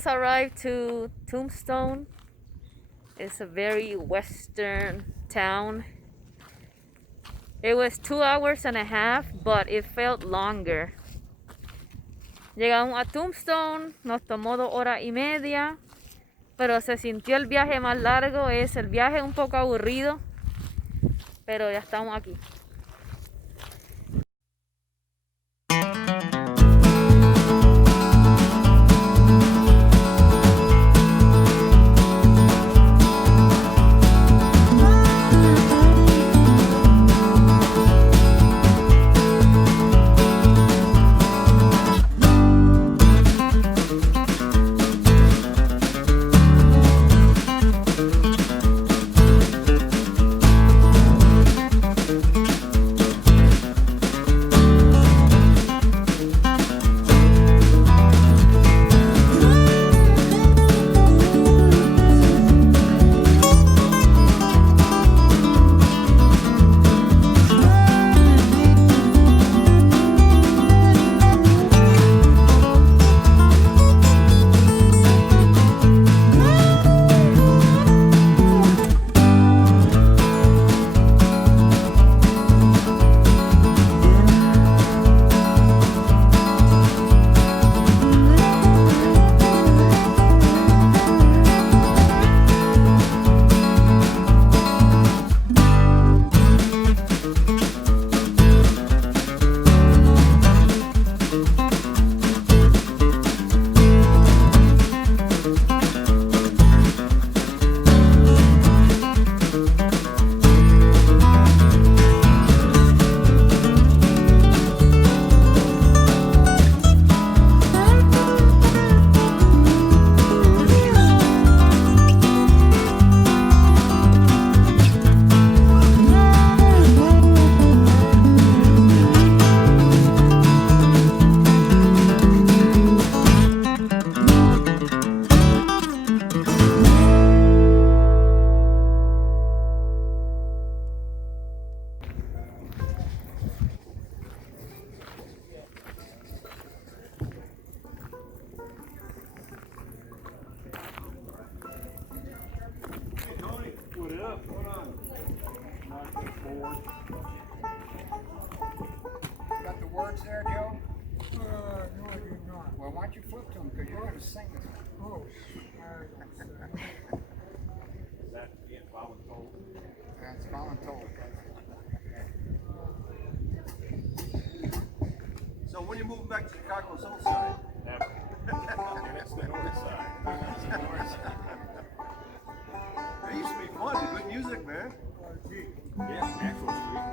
just arrived to Tombstone. It's a very western town. It was 2 hours and a half, but it felt longer. Llegamos a Tombstone, nos tomó 2 horas y media, pero se sintió el viaje más largo. Es el viaje un poco aburrido, pero ya estamos aquí. Got the words there, Joe? No, I do not. Well, why don't you flip to them, because you're going to sing this one. Oh, Is that being voluntold? That's voluntold. So when are you moving back to Chicago Soul Side? Never. That's the north side. That's the north side. It used to be fun, good music, man. Yeah, Natural Street.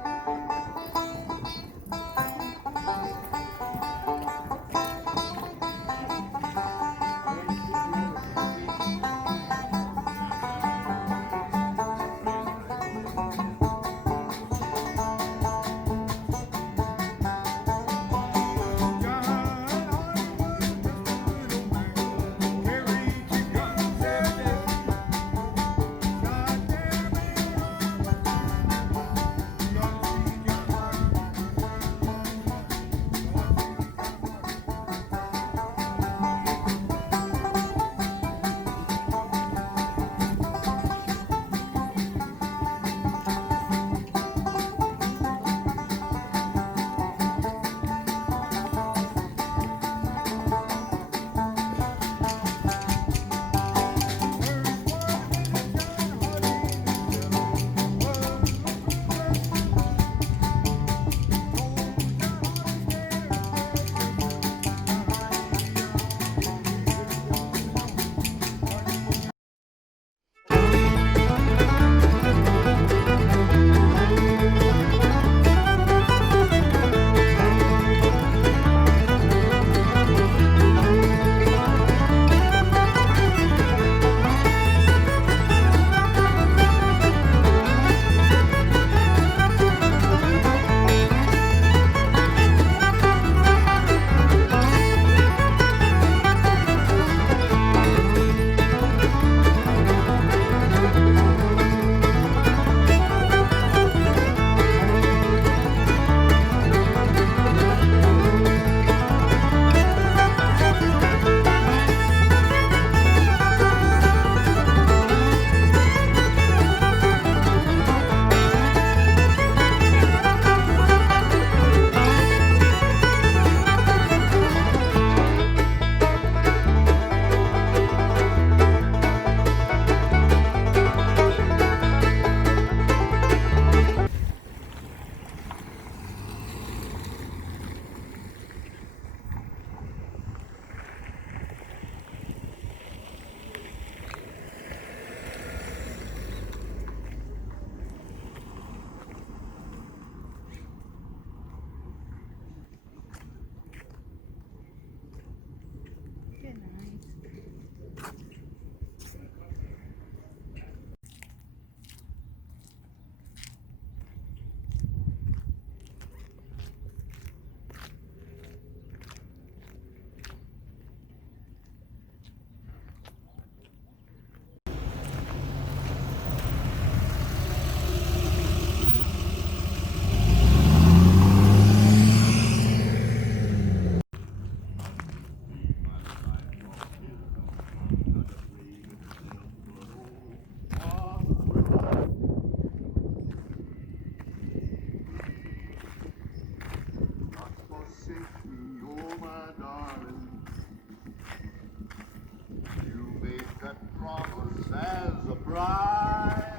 promise as a bride.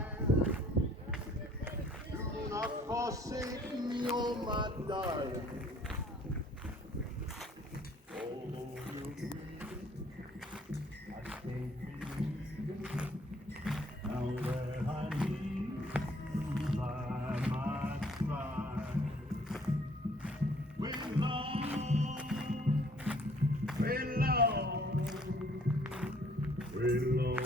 Do not forsake me, oh my darling. Although you'll be, I still feel now that I need you by my side. With love, with love, with love, with love.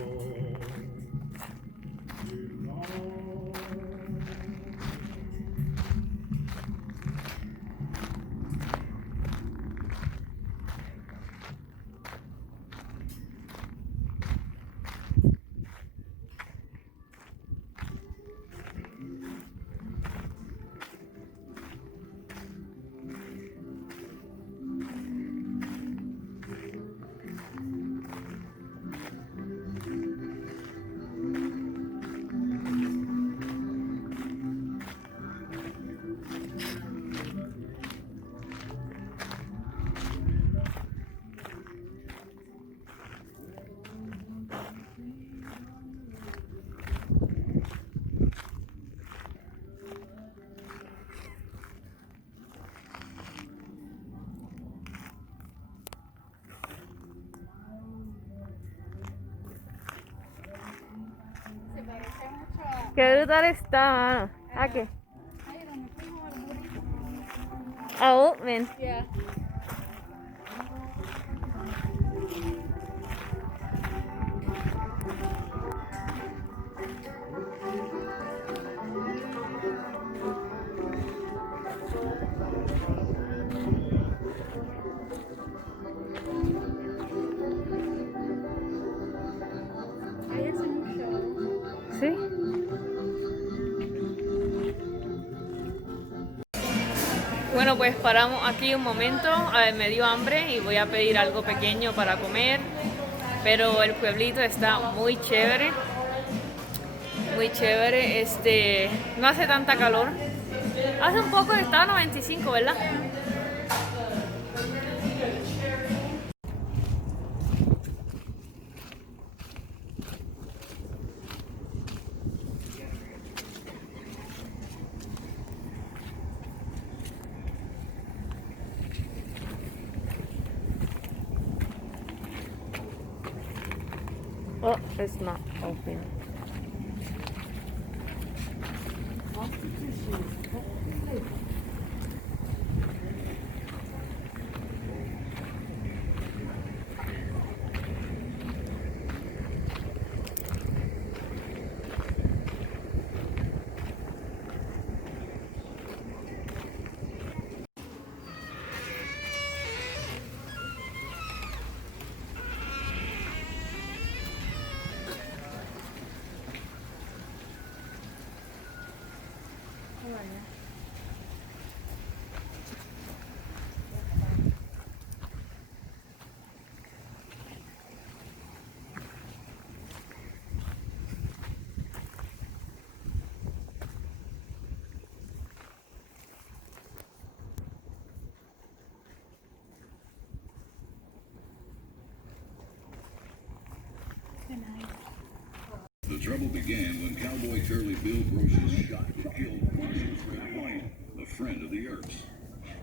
Qué brutal está, mano. ¿A qué? A Oatman. Yeah. Sí. Bueno, pues paramos aquí un momento. Me dio hambre y voy a pedir algo pequeño para comer. Pero el pueblito está muy chévere. Muy chévere. No hace tanta calor. Hace un poco, está a 95, ¿verdad? Oh, it's not open. The trouble began when cowboy Charlie Bill Grosh's shot killed Marshall Fred White, a friend of the Earps.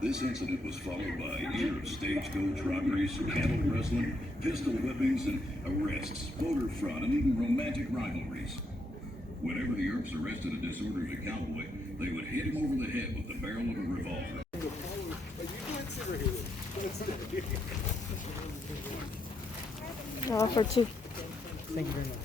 This incident was followed by a year of stagecoach robberies, cattle rustling, pistol whippings, and arrests, voter fraud, and even romantic rivalries. Whenever the Earps arrested a disorderly cowboy, they would hit him over the head with the barrel of a revolver. For two. Thank you very much.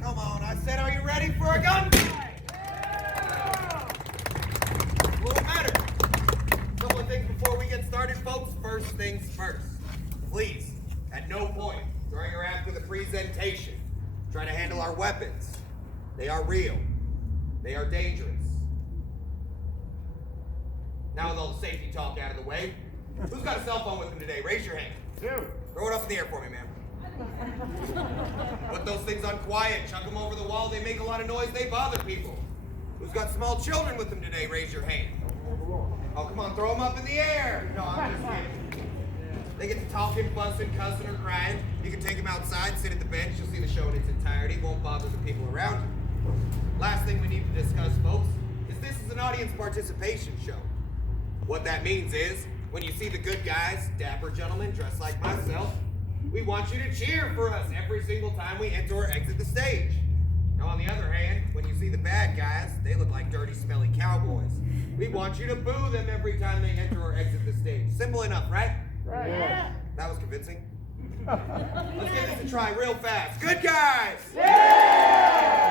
Come on, I said, are you ready for a gunfight? What's the matter? Couple of things before we get started, folks. First things first. Please, at no point during or after the presentation, try to handle our weapons. They are real. They are dangerous. Now with all the safety talk out of the way, who's got a cell phone with them today? Raise your hand. Dude. Throw it up in the air for me, man. Put those things on quiet, chuck them over the wall. They make a lot of noise, they bother people. Who's got small children with them today? Raise your hand. Oh, come on, throw them up in the air. No, I'm just kidding. They get to talking, fussing, cussing, or crying. You can take them outside, sit at the bench. You'll see the show in its entirety. Won't bother the people around you. Last thing we need to discuss, folks, is this is an audience participation show. What that means is, when you see the good guys, dapper gentlemen dressed like myself, we want you to cheer for us every single time we enter or exit the stage. Now, on the other hand, when you see the bad guys, they look like dirty, smelly cowboys. We want you to boo them every time they enter or exit the stage. Simple enough, right? Right. Yeah. That was convincing. Let's give this a try real fast. Good guys! Yeah!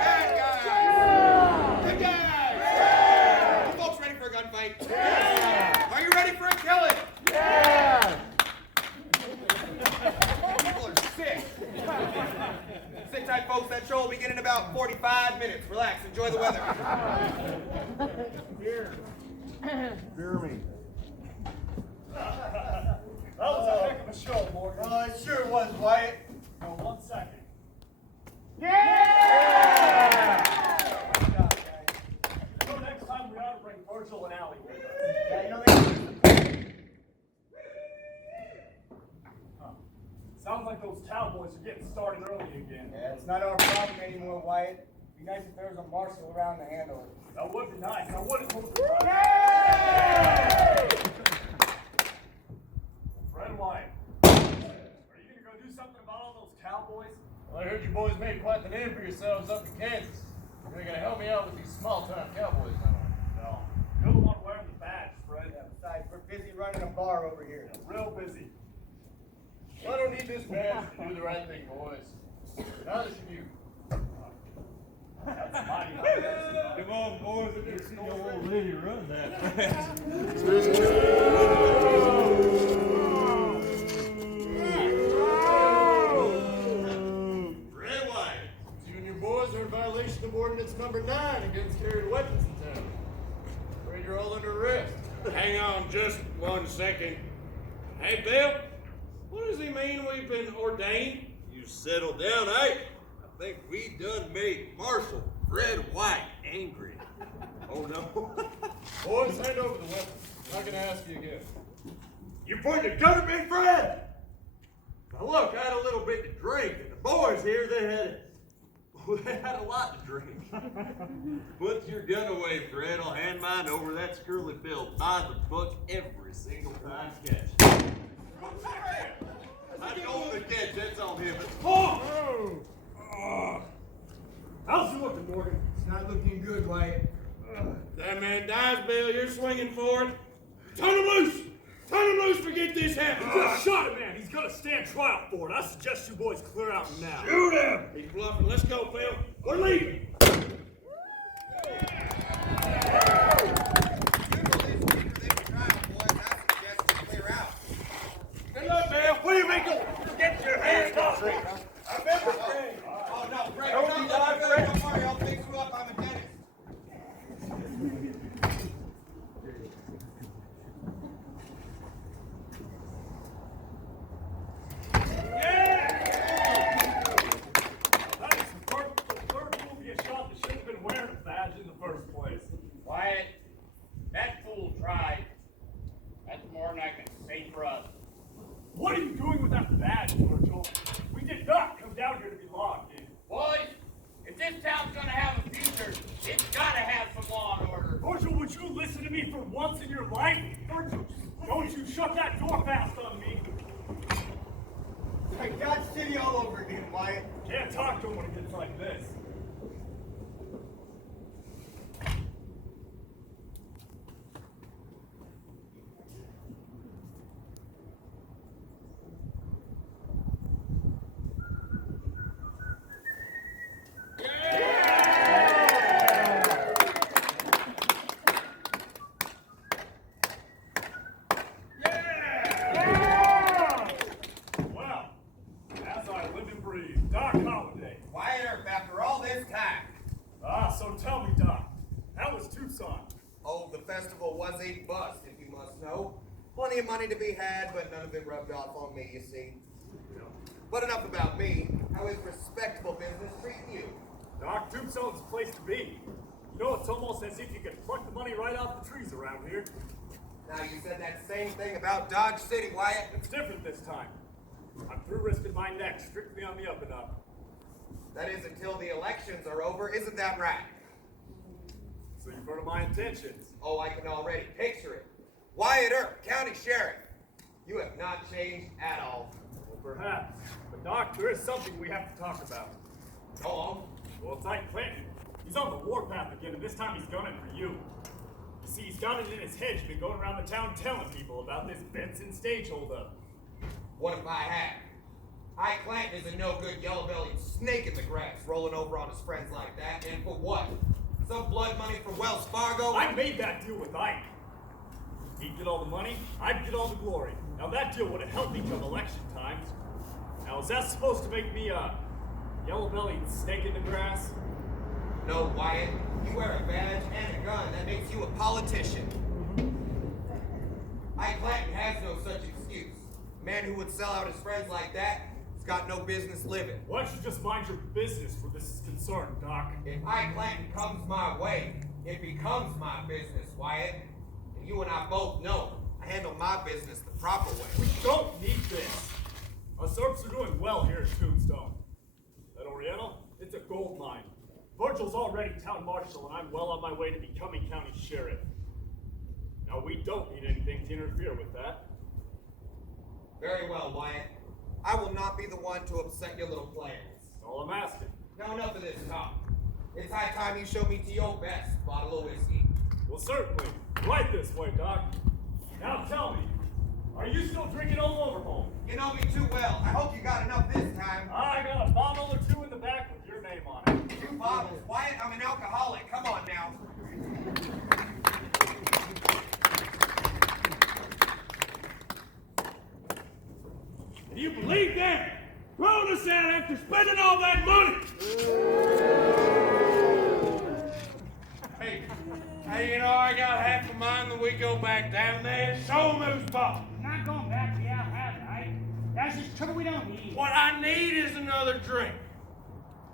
Bad guys! Yeah! Good guys! Yeah! You folks ready for a gunfight? Yeah! Are you ready for a killing? Yeah! People are sick. Sit tight, folks. That show will begin in about 45 minutes. Relax. Enjoy the weather. Fear me. That was a heck of a show, Morgan. It sure was, Wyatt. No, 1 second. Yeah! Good job, guys. So next time we ought to bring Virgil and Allie with us. Yeah, you know they Sounds like those cowboys are getting started early again. Yeah, it's not our problem anymore, Wyatt. It'd be nice if there was a marshal around to handle it. That would be nice. I wouldn't. Fred Wyatt, are you going to go do something about all those cowboys? Well, I heard you boys made quite the name for yourselves up in Kansas. You're gonna help me out with these small-time cowboys now. No. You're the one wearing the badge, Fred. Yeah, besides, we're busy running a bar over here. Real busy. Well, I don't need this badge to do the right thing, boys. Neither should you. That's mighty nice. Come on, boys. I never seen your old lady run that fast. Red White. You and your boys are in violation of ordinance number 9 against carrying weapons in town. Afraid you're all under arrest. Hang on just 1 second. Hey, Bill, what does he mean we've been ordained? You settle down, eh? I think we done made Marshal Fred White angry. Oh no. Boys, hand over the weapons. I'm not gonna ask you again. You pointing a gun at me, Fred? Now look, I had a little bit to drink, and the boys here, they had a lot to drink. Put your gun away, Fred. I'll hand mine over. That's Curly Bill by the book every single time catch. I know the catch, that's on him. How's it looking, Morgan? It's not looking good, Wyatt. That man dies, Bill. You're swinging for it. Turn him loose! Turn him loose, forget this happened. Just shot a man. He's gonna stand trial for it. I suggest you boys clear out now. Shoot him! He's bluffing. Let's go, Bill. We're leaving. Good luck, Bill. What do you make of? Get your hands off me. Oh, no, Greg. Don't worry, I'll fix you up. I'm a dentist. That is the third fool to get shot that shouldn't have been wearing a badge in the first place. Wyatt, that fool tried. That's more than I can say for us. What are you doing with that badge, Virgil? We did not come down here to be locked in. Boys, if this town's gonna have a future, it's gotta have some law and order. Virgil, would you listen to me for once in your life? Virgil, don't you shut that door fast on me. It's like Dodge City all over again, Wyatt. Can't talk to him when it gets like this. Well, as I live and breathe, Doc Holliday. Wyatt Earp, after all festival was a bust, if you must know. Plenty of money to be had, but none of it rubbed off on me, you see. But enough about me. How is respectable business treating you? Doc, Tombstone's the place to be. You know, it's almost as if you could pluck the money right off the trees around here. Now, you said that same thing about Dodge City, Wyatt. It's different this time. I'm through risking my neck, strictly on the up and up. That is until the elections are over, isn't that right? So you've heard of my intentions. Oh, I can already picture it. Wyatt Earp, County Sheriff. You have not changed at all. Well, perhaps. But Doc, there is something we have to talk about. Go on. Well, it's Ike Clinton. He's on the warpath again, and this time he's gunning for you. You see, he's got it in his head. He's been going around the town telling people about this Benson stage holdup. What if I had? Ike Clanton is a no-good yellow-bellied snake in the grass, rolling over on his friends like that, and for what? Some blood money from Wells Fargo? I made that deal with Ike. He'd get all the money, I'd get all the glory. Now that deal would have helped me come election times. Now is that supposed to make me a yellow-bellied snake in the grass? No, Wyatt. You wear a badge and a gun. That makes you a politician. Ike Clanton has no such excuse. A man who would sell out his friends like that has got no business living. Why don't you just mind your business where this is concerned, Doc? If Ike Clanton comes my way, it becomes my business, Wyatt. And you and I both know I handle my business the proper way. We don't need this. Us Earps are doing well here at Tombstone. That Oriental, it's a gold mine. Virgil's already town marshal, and I'm well on my way to becoming county sheriff. Now, we don't need anything to interfere with that. Very well, Wyatt. I will not be the one to upset your little plans. That's all I'm asking. Now, enough of this talk. It's high time you show me to your best bottle of whiskey. Well, certainly. Right this way, Doc. Now tell me, are you still drinking Old Overhaul? You know me too well. I hope you got enough this time. I got a bottle or two in the back with your name on it. 2 bottles. Wyatt, I'm an alcoholic. Come on now. Can you believe that? Throwing us out after spending all that money! Hey, you know, I got half a mind that we go back down there and show 'em who's boss. I'm not going back to the outhouse, right? That's just trouble we don't need. What I need is another drink.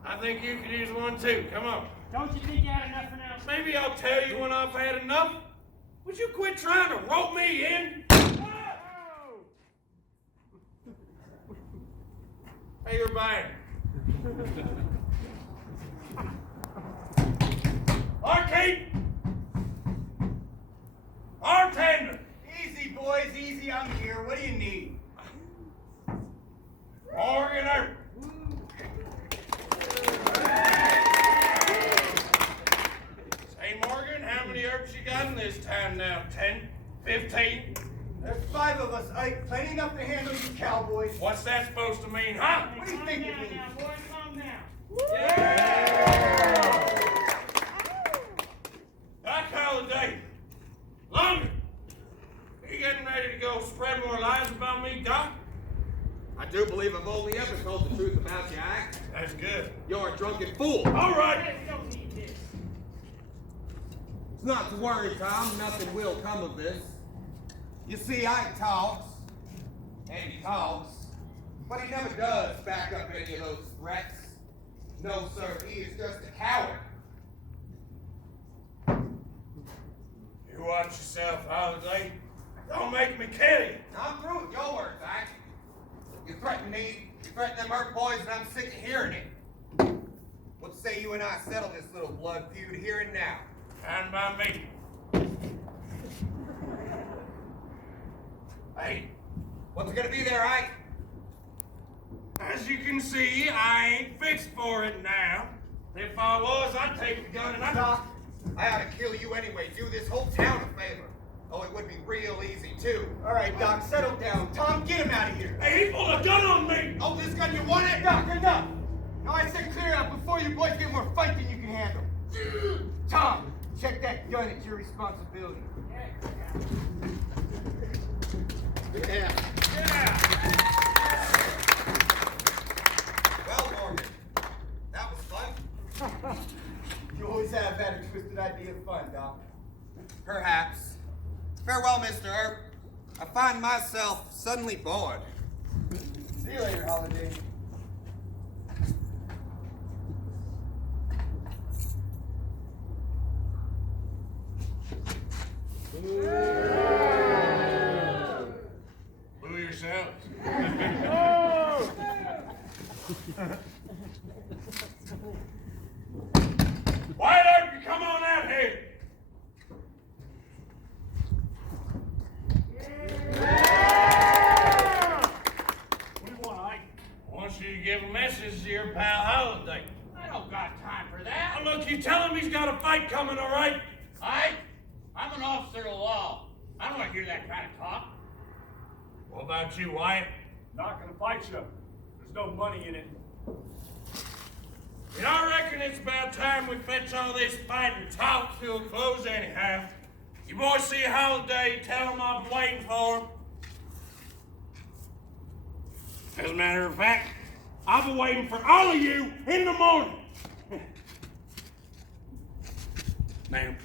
I think you could use one too. Come on. Don't you think you had enough for now? Maybe I'll tell you when I've had enough. Would you quit trying to rope me in? Hey, you're buying. Arcade! Bartender! Easy, boys, easy. I'm here. What do you need? Morgan Earp. Say, Morgan, how many herbs you got in this town now? 10? 15? There's 5 of us, Ike. Plenty enough to handle you cowboys. What's that supposed to mean, huh? What do you think it means? Now, boys, calm down. Yeah! Doc Holliday. Longer. You getting ready to go spread more lies about me, Doc? I do believe I've only ever told the truth about you, Ike. That's good. You're a drunken fool. All right. Boys, we don't need this. It's not to worry, Tom. Nothing will come of this. You see, Ike talks, and he talks, but he never does back up any of those threats. No, sir, he is just a coward. You watch yourself, Holiday. Don't make me kill you. I'm through with your words, Ike. You threaten me, you threaten them Earp boys, and I'm sick of hearing it. What say you and I settle this little blood feud here and now? Fine by me. Hey, What's it gonna be there, Ike? as you can see, I ain't fixed for it now. If I was, I'd take the gun and I'd... Doc, I ought to kill you anyway. Do this whole town a favor. Oh, it would be real easy, too. All right, Doc, settle down. Tom, get him out of here. Hey, he pulled a gun on me! Oh, this gun, you want it? Doc, enough. Now, I said clear out before you boys get more fight than you can handle. Tom, check that gun. It's your responsibility. Yeah. Well, Morgan, that was fun. You always have that a twisted idea of fun, Doc. Perhaps. Farewell, Mr. Earp. I find myself suddenly bored. See you later, Holiday. Blew yourselves. Why don't you come on out here? What do you want, Ike? I want you to give a message to your pal Holiday. I don't got time for that. Now look, you tell him he's got a fight coming, all right? I'm an officer of the law. I don't want to hear that kind of talk. What about you, Wyatt? Not gonna fight you. There's no money in it. And I reckon it's about time we fetch all this fight and talk to a close anyhow. You boys see Holiday, tell him I've been waiting for him. As a matter of fact, I'll be waiting for all of you in the morning. Ma'am.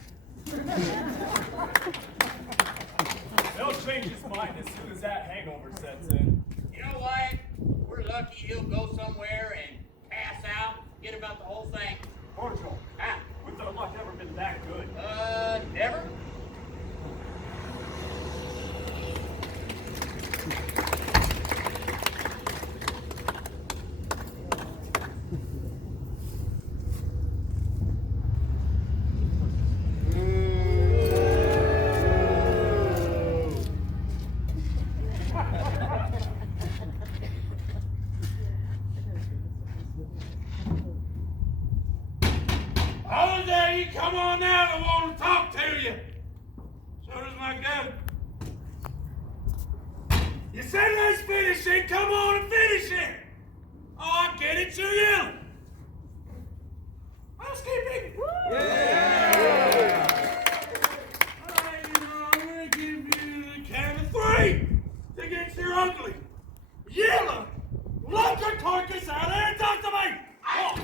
They'll change his mind as soon as that hangover sets in. You know what? We're lucky he'll go somewhere and pass out, forget about the whole thing. Virgil, Ah, when's our luck ever been that good? never? Holiday, come on out, I want to talk to you. So does my gun. You said let's finish it, come on and finish it. Oh, I get it, you're yelling. Housekeeping. Alright, I'm gonna give you the count of 3 to get your ugly, yellow, lunker carcass out there and talk to me. Oh.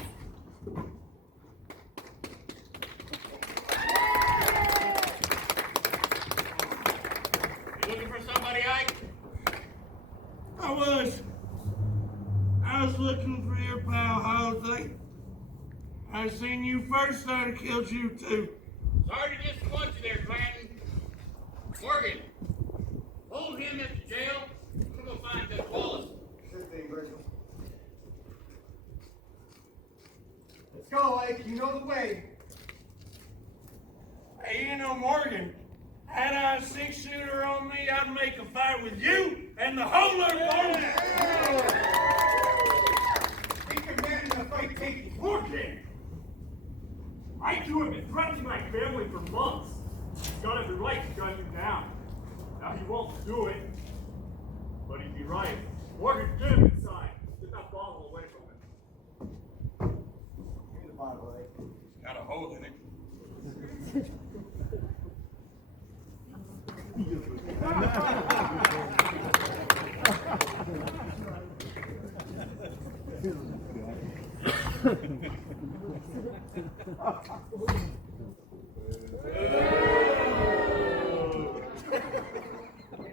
You looking for somebody, Ike? I was looking for your pal Holiday. I seen you first, I'd have killed you too. Sorry to disappoint you there, Clanton. Morgan, hold him at the jail. I'm gonna go find Judge Wallace. Sure thing, Virgil. Let's go, Ike. You know the way. Hey, you know, Morgan, had I a 6-shooter on me, I'd make a fight with you and the whole other party. We commanded the fight taken. Morgan! Ike, you have been threatening my family for months. He's got every right to gun you down. Now he won't do it, but he'd be right. Morgan, get him inside. Get that bottle away from him. Give me the bottle, Ike. Got a hole in it.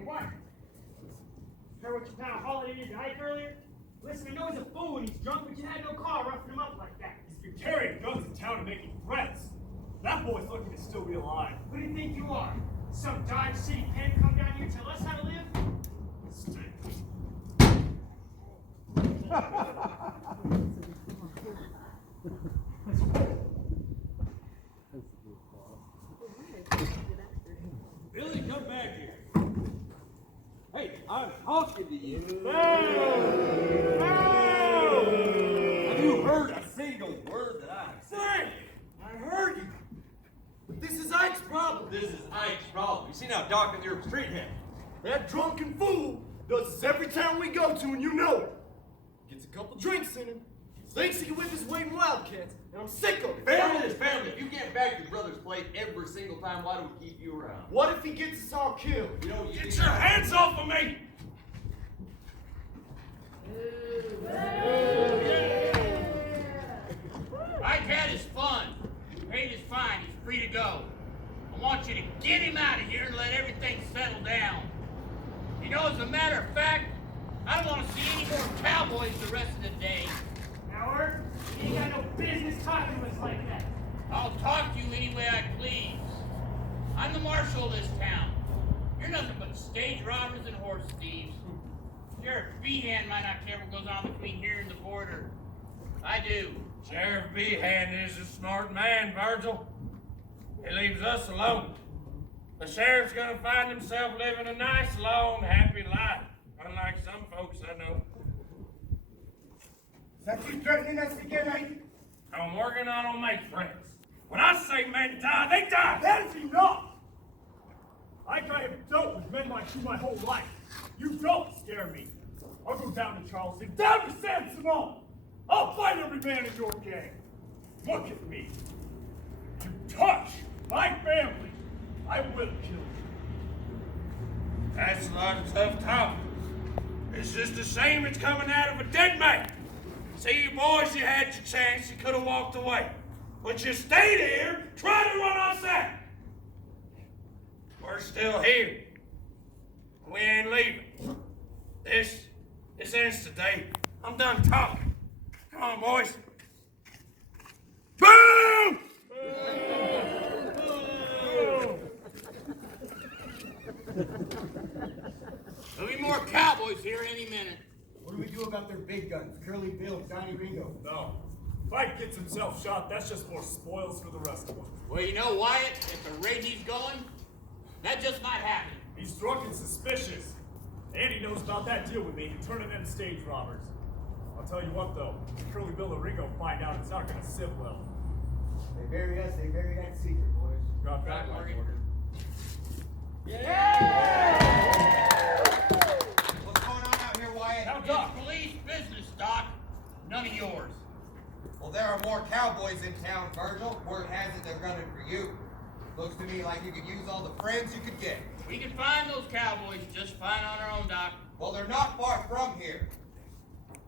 What? Heard what your pal Holiday did to Ike earlier? Listen, I know he's a fool and he's drunk, but you had no call roughing him up like that. He's been carrying guns in town and making threats. That boy's lucky to still be alive. Who do you think you are? Some Dodge City pen come down here and tell us how to live? Billy, come back here. Hey, I'm talking to you. Have you heard a single word that I said? I heard you. But this is Ike's problem. This is Ike's problem. You see now, Doc and your street hand. That drunken fool does this every town we go to, and you know it. Gets a couple drinks in him, thinks he can whip his weight in Wildcats, and I'm sick of it. Family is family. If you get back your brother's plate every single time, why do we keep you around? What if he gets us all killed? You know, you Get your hands off of me! Ike had his fun. Paid his fine. He's free to go. I want you to get him out of here and let everything settle down. You know, as a matter of fact, I don't want to see any more cowboys the rest of the day. Howard, you ain't got no business talking to us like that. I'll talk to you any way I please. I'm the marshal of this town. You're nothing but stage robbers and horse thieves. Sheriff Behan might not care what goes on between here and the border. I do. Sheriff Behan is a smart man, Virgil. He leaves us alone. The sheriff's gonna find himself living a nice, long, happy life, unlike some folks I know. Is that you threatening us again, eh? No, Morgan, I don't make friends. When I say men die, they die! That is enough! I have dealt with men like you my whole life. You don't scare me. I'll go down to Charleston, down to San Simon. I'll fight every man in your gang. Look at me. You touch my family, I will kill you. That's a lot of tough talk. It's just a shame it's coming out of a dead man. See, you boys, you had your chance. You could have walked away. But you stayed here, trying to run us out. We're still here. We ain't leaving. This ends today. I'm done talking. Come on, boys. Boom! There'll be more cowboys here any minute. What do we do about their big guns? Curly Bill, Johnny Ringo. No. If Ike gets himself shot, that's just more spoils for the rest of us. Well, you know, Wyatt, at the rate he's going, that just might happen. He's drunk and suspicious. And he knows about that deal with me, turning in stage robbers. I'll tell you what, though. Curly Bill and Ringo find out it's not going to sit well. They bury us, they bury that secret, boys. Got that, Morgan. What's going on out here, Wyatt? Now, It's Doc. police business, Doc. None of yours. Well, there are more cowboys in town, Virgil. Word has it they're gunning for you. Looks to me like you could use all the friends you could get. We can find those cowboys just fine on our own, Doc. Well, they're not far from here.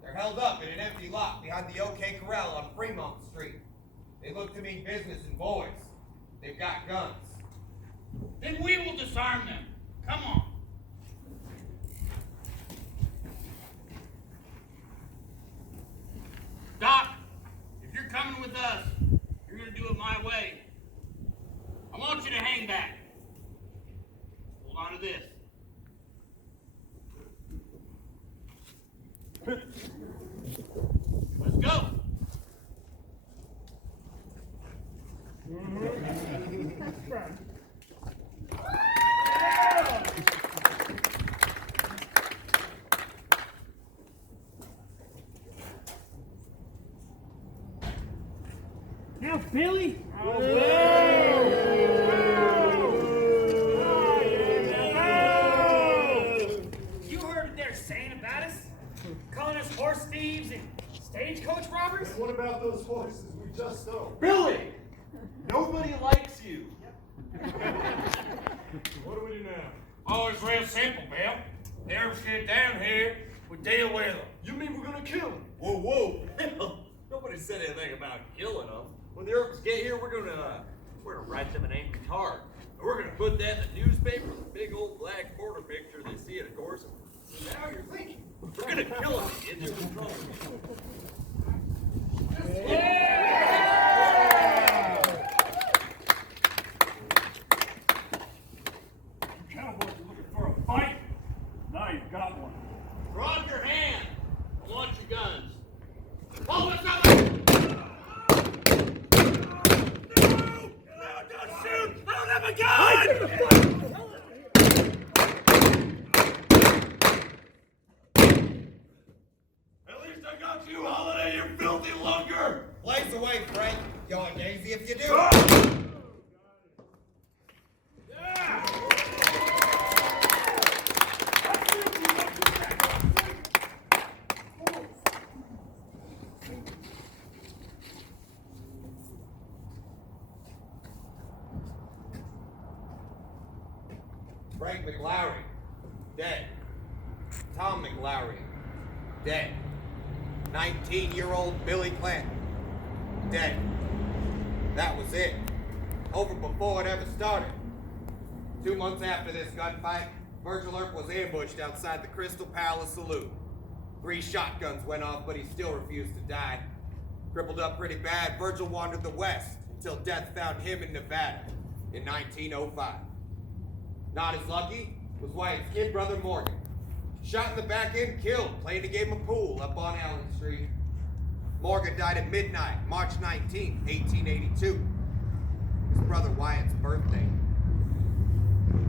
They're held up in an empty lot behind the OK Corral on Fremont Street. They look to mean business and boys. They've got guns. Then we will disarm them. Come on. Doc, if you're coming with us, you're going to do it my way. I want you to hang back. Hold on to this. Let's go. Now, Billy. You heard what they're saying about us? Calling us horse thieves and stagecoach robbers? And what about those horses we just sold? Billy! Nobody likes you. What do we do now? Oh, it's real simple, Bill. They ever get down here, we deal with them. You mean we're gonna kill them? Whoa, whoa. Nobody said anything about killing them. When the Earps get here, we're gonna write them an angry card. And we're gonna put that in the newspaper with a big old black border picture. They see it, of course. Now you're thinking. We're gonna kill them in their control. You cowboys are looking for a fight? Now you've got one. Draw up your hand. I want your guns. Hold us up. Don't shoot! I don't have a gun! At least I got you, Holiday, you filthy lunker! Blaze away, Frank. Going easy if you do. Frank McLaury, dead. Tom McLaury, dead. 19-year-old Billy Clanton, dead. That was it. over before it ever started. 2 months after this gunfight, Virgil Earp was ambushed outside the Crystal Palace Saloon. 3 shotguns went off, but he still refused to die. Crippled up pretty bad, Virgil wandered the West until death found him in Nevada in 1905. Not as lucky was Wyatt's kid brother Morgan. Shot in the back end, killed, playing a game of pool up on Allen Street. Morgan died at midnight, March 19, 1882. His brother Wyatt's birthday.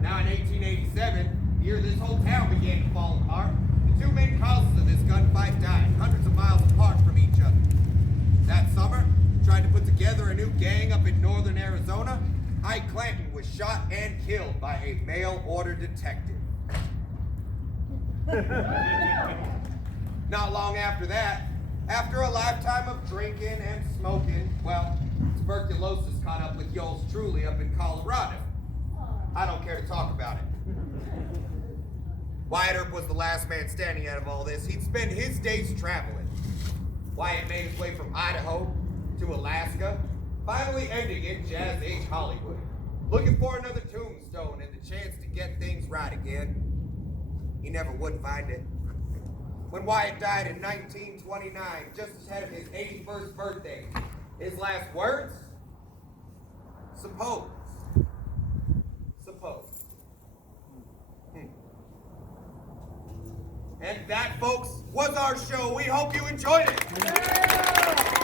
Now in 1887, the year this whole town began to fall apart, the 2 main causes of this gunfight died, hundreds of miles apart from each other. That summer, trying to put together a new gang up in northern Arizona, Ike Clanton was shot and killed by a mail-order detective. Not long after that, after a lifetime of drinking and smoking, well, tuberculosis caught up with yours truly up in Colorado. I don't care to talk about it. Wyatt Earp was the last man standing out of all this. He'd spend his days traveling. Wyatt made his way from Idaho to Alaska, finally ending in Jazz Age Hollywood, looking for another tombstone and the chance to get things right again. He never would find it. When Wyatt died in 1929, just ahead of his 81st birthday, his last words? Suppose. And that, folks, was our show. We hope you enjoyed it. Yeah!